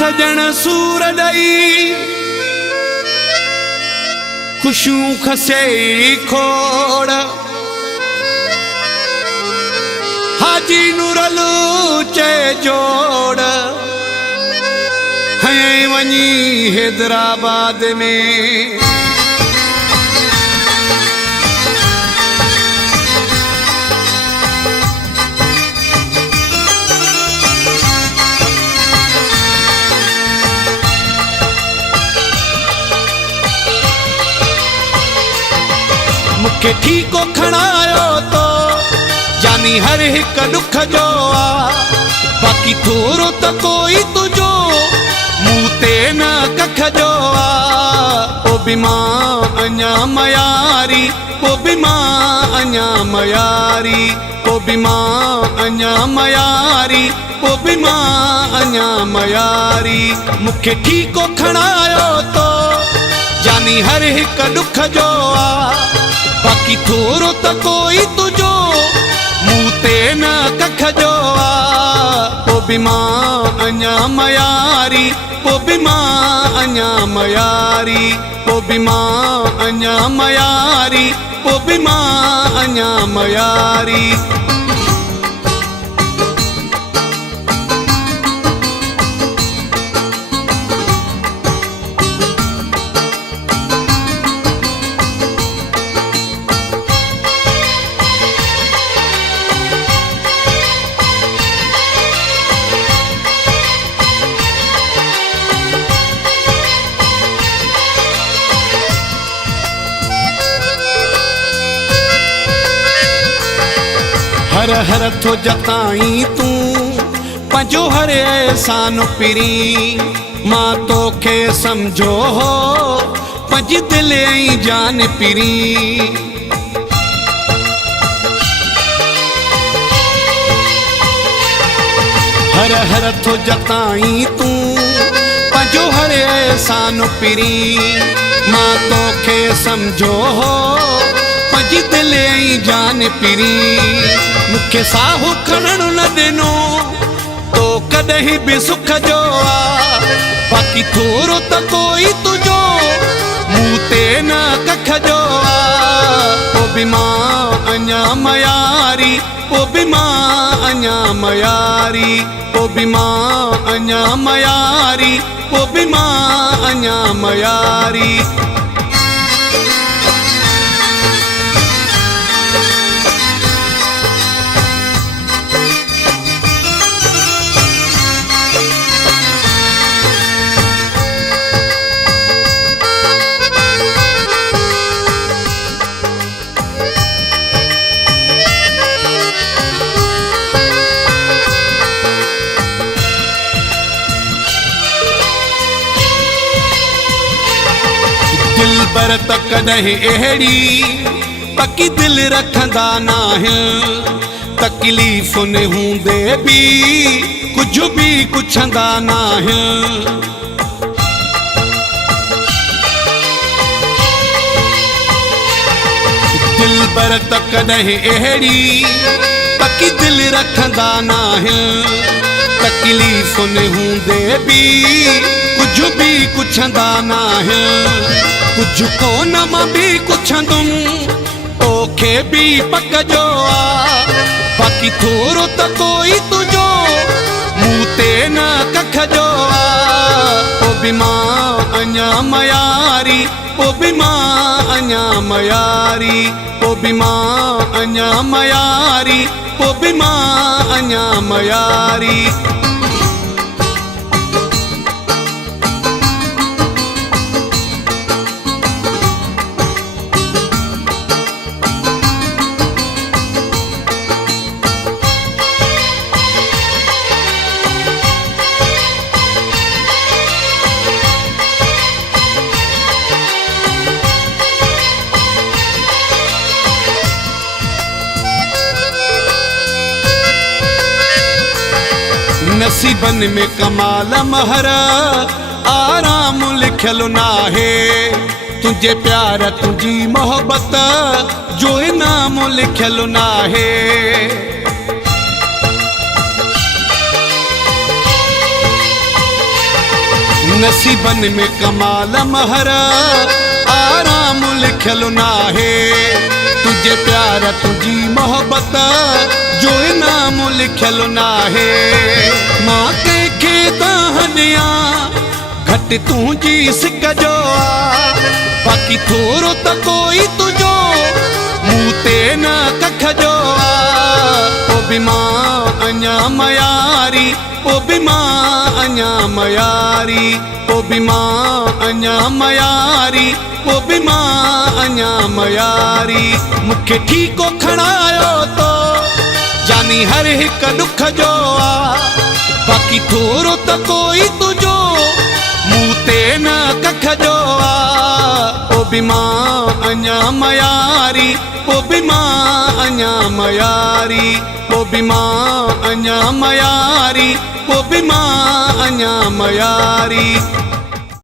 सजण सूर ॾई खुशियूं खसे खोड़ हाजी नूरलू चे जोड़ हैं वनी हैदराबाद में मुखे ठीको खणायो तो जानी हर एक दुख जो आ बाकी थोरो त कोई तुझो मुँह ते न कख जो आ ओ बिमा अञा मयारी ओ बिमा अञा मयारी ओ बिमा अञा मयारी ओ बिमा अञा मयारी मुखे ठीको खणायो तो जानी हर एक दुख जो आ बाकी थोरो त कोई तुझो मुँह ते न कख जो आ ओ बिमा अञा मयारी ओ बिमा अञा मयारी ओ बिमा अञा मयारी ओ बिमा अञा मयारी हर हर थो जताई तू पंजो हर एहसान पिरी मां तोखे समझो हो पंज दिल ऐं जान पिरी हर हर थो जताई तू पंजो हर एहसान पिरी मां तोखे समझो हो पंज दिल ऐं जान पिरी मुखे साहु खणण न ॾिनो तो कॾहिं बि सुख जो आ बाकी थोरो त कोई तुझो मुँह ते न कख जो आ ओ बिमा अञा मयारी ओ बिमा अञा मयारी ओ बिमा अञा मयारी ओ बिमा अञा मयारी दिलबर त कॾहिं अहिड़ी पकी दिल रखंदा नाहिनि तकलीफ़ुनि हूंदे बि कुझु बि पुछंदा नाहिनि दिलबर त कॾहिं अहिड़ी पकी दिल रखंदा नाहिनि तकलीफ़ुनि हूंदे बि कुझु बि पुछंदा नाहिनि कुझु कोन मां बि पुछंदुमि तोखे बि पक जो आ बाकी थोरो त कोई तुझो मुँह ते न कख जो आ ओ बिमा अञा मयारी ओ बिमा अञा मयारी ओ बिमा अञा मयारी ओ बिमा अञा मयारी नसीबन में कमाल महर आराम लिखल नाहे तुझे प्यार तुझी मोहब्बत जो इनाम लिखल नाहे नसीबन में कमाल महर आराम लिखल नाहे तुझे प्यार तुझी मोहब्बत जो इनाम लिखल नाहे मां कंहिंखे तहनिया घट तुझी सिक जो बाक़ी थोरो त कोई तुझो मूं ते न कख जो ओ बि मां अञा मयारी ओ बि मां अञा मयारी ओ बि मां अञा मयारी ओ बि मां अञा मयारी मूंखे ठीको खणायो तो जानी हर हिक दुख जो बाक़ी थोरो त कोई तुझो मूं ते न कख जो ओ बि मां अञा मयारी ओ बि मां अञा मयारी ओ बि मां अञा मयारी ओ बि मां अञा मयारी।